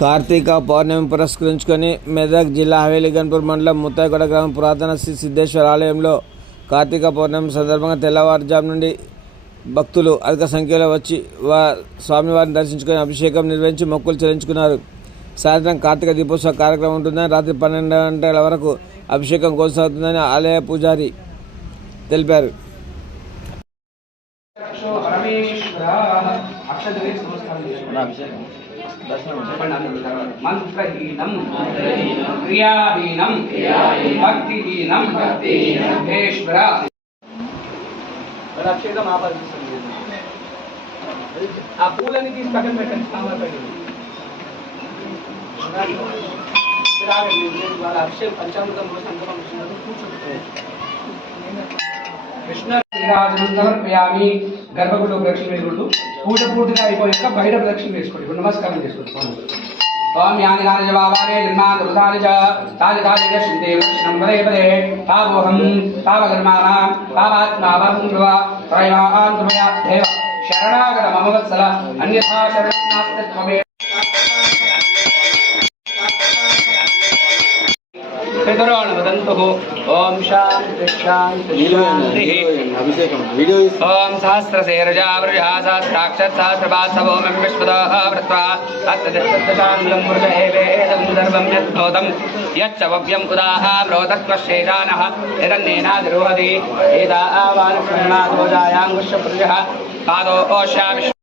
కార్తీక పౌర్ణమి పురస్కరించుకొని మెదక్ జిల్లా హవేలి గన్పూర్ మండలం ముత్తాయిగూడ గ్రామం పురాతన శ్రీ సిద్ధేశ్వర ఆలయంలో కార్తీక పౌర్ణమి సందర్భంగా తెల్లవారుజాము నుండి భక్తులు అధిక సంఖ్యలో వచ్చి స్వామివారిని దర్శించుకొని అభిషేకం నిర్వహించి మొక్కులు చెల్లించుకున్నారు. సాయంత్రం కార్తీక దీపోత్సవ కార్యక్రమం ఉంటుందని, రాత్రి 12 గంటల వరకు అభిషేకం కొనసాగుతుందని ఆలయ పూజారి తెలిపారు. మంత్రహీనం క్రియాహీనం భక్తిహీనం మహేశ్వర అభిషేకం ఆపాదిస్తుంది. ఆ పూలని తీసి పక్కన పెట్టండి. వాళ్ళ అభిషేకం పంచామృతం సంగమం కృష్ణ సమర్పయామి. గర్భగుడు ప్రదక్షిణ వేసుకుంటూ పూజ పూర్తిగా అయిపోయాక బయట ప్రదక్షిణ వేసుకోండి. ఇప్పుడు నమస్కారం చేసుకోండి. ఓం యాని నాని జవాబానే జన్మాన్ వృతాని చ తాని తాని దర్శితే దర్శనం పదే పదే తావోహం తావగర్మానా తావాత్మా వహంధ్రువ త్రైవాన్ త్రమయా దేవ శరణాగత మమ వత్సల అన్యథా శరణం నాస్తి త్వమే. ఓం శాంతి శాంతి శాంతి. ఓం సహస్రశేరజా వృజా సహస్రాక్షర్ సహస్రపాశవోమం విశ్వదః వృత్వా తత్తదశాంగులం వృజ ఏవేదం సర్వం యద్భూతం యచ్చ భవ్యం ఉదాః మ్రోతత్వశేషానః యదన్నేనాదిరోహతి ఏదావానుష్మన్నాదోజాయాంగుష్య పురుషः పాదో ఓషా